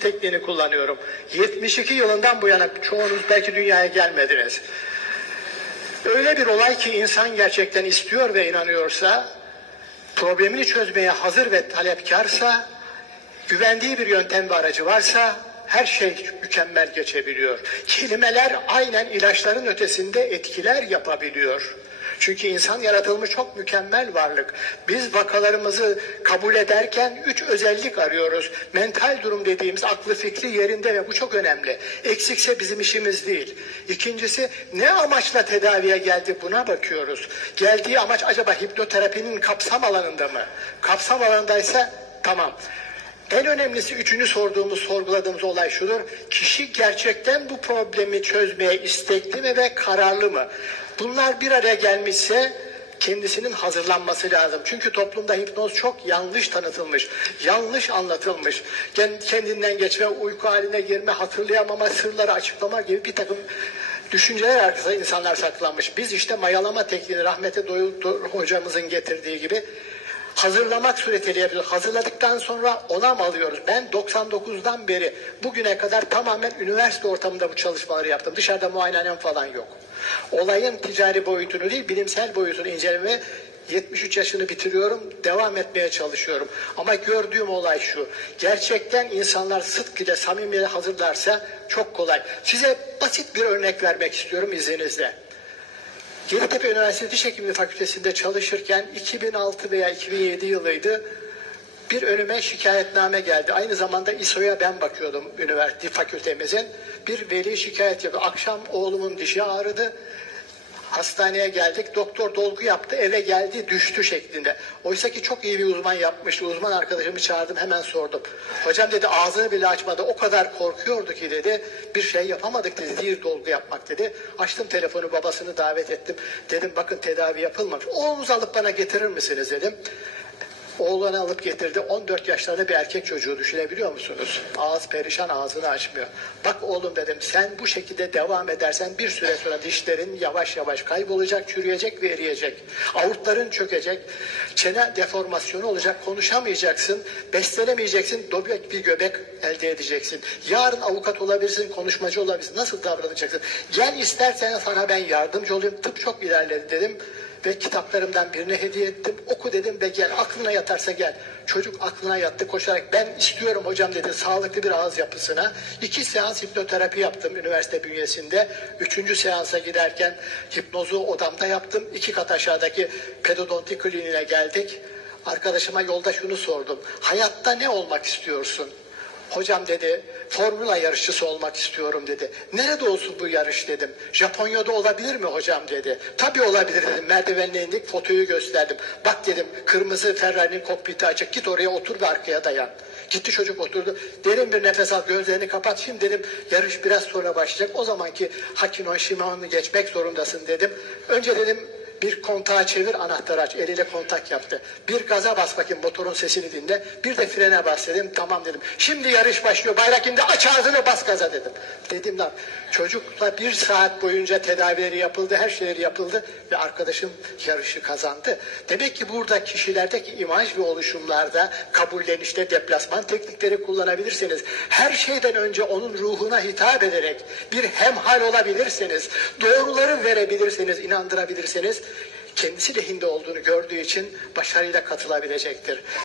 tekniğini kullanıyorum. 72 yılından bu yana çoğunuz belki dünyaya gelmediniz. Öyle bir olay ki insan gerçekten istiyor ve inanıyorsa, problemini çözmeye hazır ve talepkarsa, güvendiği bir yöntem ve aracı varsa her şey mükemmel geçebiliyor. Kelimeler aynen ilaçların ötesinde etkiler yapabiliyor. Çünkü insan yaratılmış çok mükemmel varlık. Biz vakalarımızı kabul ederken üç özellik arıyoruz. Mental durum dediğimiz aklı fikri yerinde ve bu çok önemli. Eksikse bizim işimiz değil. İkincisi ne amaçla tedaviye geldi buna bakıyoruz. Geldiği amaç acaba hipnoterapinin kapsam alanında mı? Kapsam alanındaysa tamam. En önemlisi üçüncü sorduğumuz, sorguladığımız olay şudur. Kişi gerçekten bu problemi çözmeye istekli mi ve kararlı mı? Bunlar bir araya gelmişse kendisinin hazırlanması lazım. Çünkü toplumda hipnoz çok yanlış tanıtılmış, yanlış anlatılmış. Kendinden geçme, uyku haline girme, hatırlayamama, sırları açıklama gibi bir takım düşünceler arkasında insanlar saklanmış. Biz işte mayalama tekniğini rahmete doyu hocamızın getirdiği gibi hazırlamak suretiyle yapıyoruz. Hazırladıktan sonra onam alıyoruz. Ben 99'dan beri bugüne kadar tamamen üniversite ortamında bu çalışmaları yaptım. Dışarıda muayenehanem falan yok. Olayın ticari boyutunu değil, bilimsel boyutunu inceleme 73 yaşını bitiriyorum, devam etmeye çalışıyorum. Ama gördüğüm olay şu, gerçekten insanlar sıdk ile, samimiyle hazırlarsa çok kolay. Size basit bir örnek vermek istiyorum izninizle. Yeditepe Üniversitesi Diş Hekimliği Fakültesi'nde çalışırken 2006 veya 2007 yılıydı. Bir önüme şikayetname geldi. Aynı zamanda İSO'ya ben bakıyordum üniversite fakültemizin. Bir veli şikayet yaptı. Akşam oğlumun dişi ağrıdı. Hastaneye geldik. Doktor dolgu yaptı. Eve geldi düştü şeklinde. Oysa ki çok iyi bir uzman yapmıştı. Uzman arkadaşımı çağırdım hemen sordum. Hocam dedi ağzını bile açmadı. O kadar korkuyordu ki dedi. Bir şey yapamadık dedi. Zehir dolgu yapmak dedi. Açtım telefonu babasını davet ettim. Dedim bakın tedavi yapılmamış. Oğlunuzu alıp bana getirir misiniz dedim. Oğlanı alıp getirdi. 14 yaşlarında bir erkek çocuğu düşünebiliyor musunuz? Ağız perişan ağzını açmıyor. Bak oğlum dedim sen bu şekilde devam edersen bir süre sonra dişlerin yavaş yavaş kaybolacak, çürüyecek ve eriyecek. Avurtların çökecek. Çene deformasyonu olacak. Konuşamayacaksın. Beslenemeyeceksin. Dobyak bir göbek elde edeceksin. Yarın avukat olabilirsin, konuşmacı olabilirsin. Nasıl davranacaksın? Gel istersen sana ben yardımcı olayım. Tıp çok ilerledi dedim ve kitaplarımdan birini hediye ettim. Oku dedim ve gel aklına yatarsa gel. Çocuk aklına yattı koşarak ben istiyorum hocam dedi sağlıklı bir ağız yapısına. İki seans hipnoterapi yaptım üniversite bünyesinde. Üçüncü seansa giderken hipnozu odamda yaptım. İki kat aşağıdaki pedodonti kliniğine geldik. Arkadaşıma yolda şunu sordum. Hayatta ne olmak istiyorsun? Hocam dedi formula yarışçısı olmak istiyorum dedi. Nerede olsun bu yarış dedim. Japonya'da olabilir mi hocam dedi. Tabii olabilir dedim. Merdivenle indik fotoyu gösterdim. Bak dedim kırmızı Ferrari'nin kokpiti açık git oraya otur ve arkaya dayan. Gitti çocuk oturdu. Derin bir nefes al gözlerini kapat. Şimdi dedim yarış biraz sonra başlayacak. O zamanki Hakinon Shimano'nu geçmek zorundasın dedim. Önce dedim bir kontağı çevir anahtarı aç. Eliyle kontak yaptı. Bir gaza bas bakayım motorun sesini dinle. Bir de frene bas dedim. Tamam dedim. Şimdi yarış başlıyor. Bayrak indi aç ağzını bas gaza dedim. Dedim lan çocukla bir saat boyunca tedavileri yapıldı. Her şeyleri yapıldı. Ve arkadaşım yarışı kazandı. Demek ki burada kişilerdeki imaj ve oluşumlarda kabullenişte deplasman teknikleri kullanabilirsiniz. Her şeyden önce onun ruhuna hitap ederek bir hemhal olabilirsiniz. Doğruları verebilirsiniz, inandırabilirsiniz kendisi lehinde olduğunu gördüğü için başarıyla katılabilecektir.